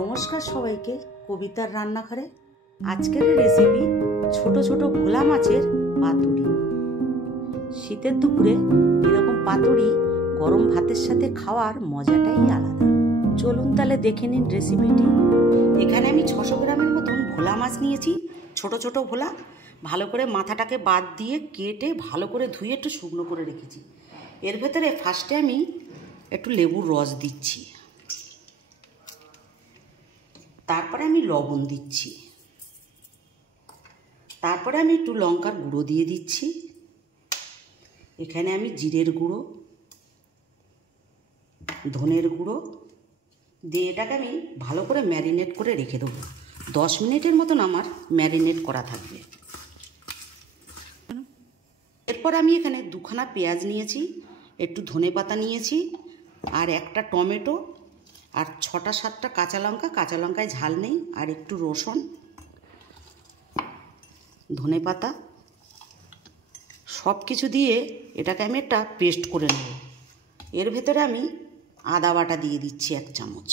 নমস্কার সবাইকে কবিতার রান্নাঘরে। আজকের রেসিপি ছোট ছোট ভোলা মাছের পাতুরি। শীতের দুপুরে এরকম পাতুরি গরম ভাতের সাথে খাওয়ার মজাটাই আলাদা। চলুন তাহলে দেখে নিন রেসিপিটি। এখানে আমি 600 গ্রামের মতন ভোলা মাছ নিয়েছি, ছোট ছোট ভোলা। ভালো করে মাথাটাকে বাদ দিয়ে কেটে ভালো করে ধুয়ে একটু শুকনো করে রেখেছি। এর ভেতরে ফার্স্টে আমি একটু লেবুর রস দিচ্ছি, তারপরে আমি লবণ দিচ্ছি, তারপরে আমি একটু লঙ্কার গুঁড়ো দিয়ে দিচ্ছি। এখানে আমি জিরের গুঁড়ো, ধনের গুঁড়ো দিয়ে এটাকে আমি ভালো করে ম্যারিনেট করে রেখে দেবো। 10 মিনিটের মতন আমার ম্যারিনেট করা থাকবে। এরপর আমি এখানে 2খানা পেঁয়াজ নিয়েছি, একটু ধনে পাতা নিয়েছি, আর একটা টমেটো, আর 6টা-7টা কাঁচা লঙ্কা। কাঁচা লঙ্কায় ঝাল নেই। আর একটু রসুন, ধনে পাতা, সব কিছু দিয়ে এটাকে আমি একটা পেস্ট করে নেব। এর ভেতরে আমি আদা বাটা দিয়ে দিচ্ছি 1 চামচ।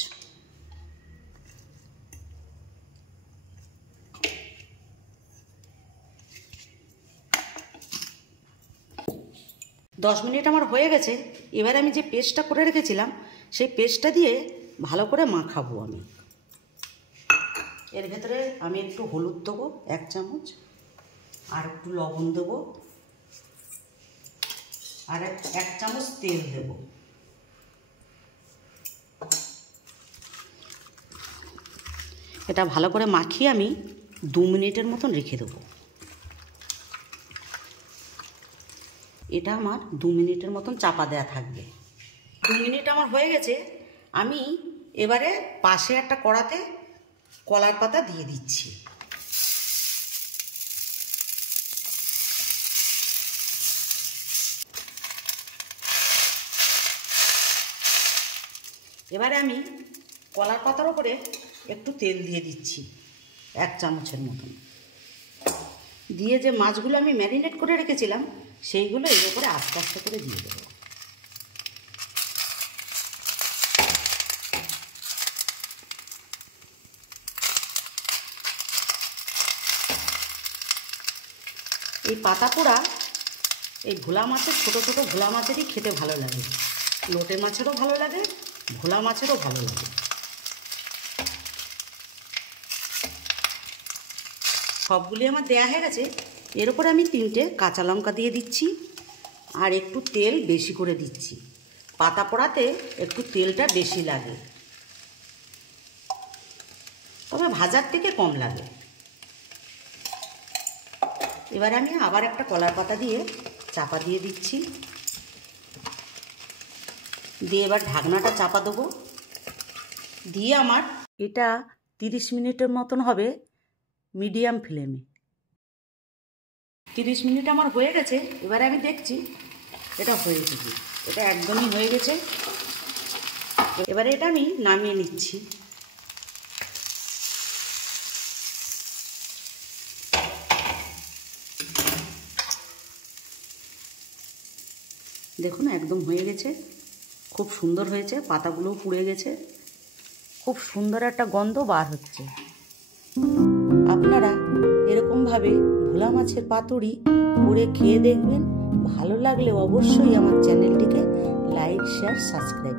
দশ মিনিট আমার হয়ে গেছে। এবার আমি যে পেস্টটা করে রেখেছিলাম সেই পেস্টটা দিয়ে ভালো করে মাখাবো আমি। এর ভেতরে আমি একটু হলুদ দেবো 1 চামচ, আর একটু লবণ দেবো, আর 1 চামচ তেল দেব। এটা ভালো করে মাখিয়ে আমি 2 মিনিটের মতন রেখে দেবো। এটা আমার 2 মিনিটের মতন চাপা দেওয়া থাকবে। 2 মিনিট আমার হয়ে গেছে। আমি এবারে পাশে একটা কড়াতে কলার পাতা দিয়ে দিচ্ছি। এবারে আমি কলার পাতার উপরে একটু তেল দিয়ে দিচ্ছি 1 চামচের মতন। দিয়ে যে মাছগুলো আমি ম্যারিনেট করে রেখেছিলাম সেইগুলো এর উপরে আস্তে আস্তে করে দিয়ে দেবো। এই পাতা পোড়া এই ভোলা মাছের, ছোট ছোট ভোলা মাছেরই খেতে ভালো লাগে। লোটে মাছেরও ভালো লাগে, ভোলা মাছেরও ভালো লাগে। সবগুলি আমার দেয়া হয়ে গেছে। এর উপরে আমি 3টে কাঁচা লঙ্কা দিয়ে দিচ্ছি, আর একটু তেল বেশি করে দিচ্ছি। পাতা পোড়াতে একটু তেলটা বেশি লাগে, তবে ভাজার থেকে কম লাগে। এবারে আমি আবার একটা কলার পাতা দিয়ে চাপা দিয়ে দিচ্ছি। দিয়ে এবার ঢাকনাটা চাপা দেবো। দিয়ে আমার এটা 30 মিনিটের মতন হবে মিডিয়াম ফ্লেমে। 30 মিনিট আমার হয়ে গেছে। এবারে আমি দেখছি এটা হয়েছে কি। এটা একদমই হয়ে গেছে। এবারে এটা আমি নামিয়ে নিচ্ছি। দেখুন একদম হয়ে গেছে, খুব সুন্দর হয়েছে। পাতাগুলোও পুড়ে গেছে, খুব সুন্দর একটা গন্ধ বার হচ্ছে। আপনারা এরকমভাবে ভোলা মাছের পাতুরি করে খেয়ে দেখবেন। ভালো লাগলে অবশ্যই আমার চ্যানেলটিকে লাইক, শেয়ার, সাবস্ক্রাইব